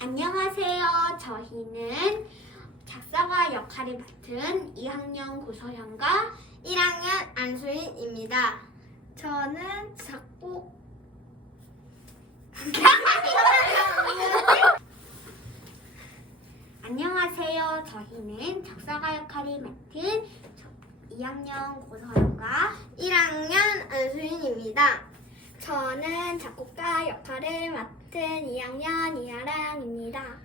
안녕하세요. 저희는 작사가 역할을 맡은 2학년 고서현과 1학년 안수인입니다. 저는 작곡 안녕하세요. 저희는 작사가 역할을 맡은 2학년 고서현과 1학년 안수인입니다. 작곡가 역할을 맡은 2학년 이하랑입니다.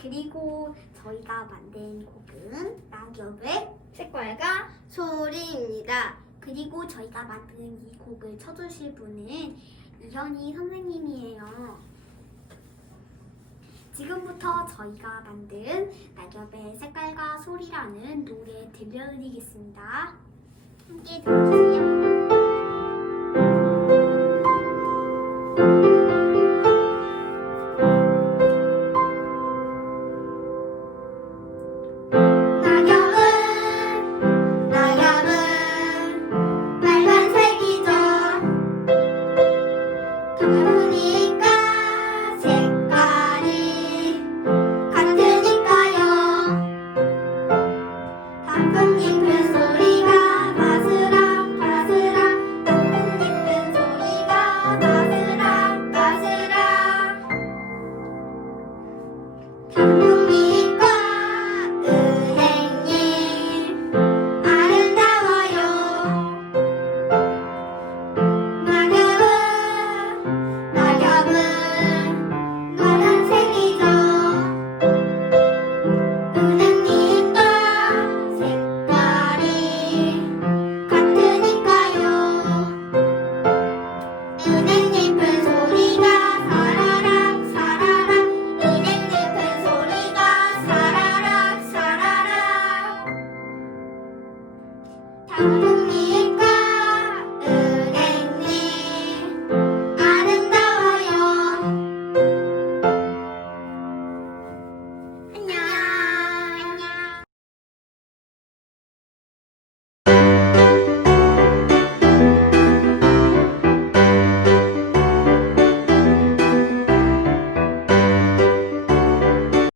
그리고 저희가 만든 곡은 낙엽의 색깔과 소리입니다. 그리고 저희가 만든 이 곡을 쳐주실 분은 이현희 선생님이에요. 지금부터 저희가 만든 낙엽의 색깔과 소리라는 노래 들려드리겠습니다. 함께 들어주세요. 단풍잎 큰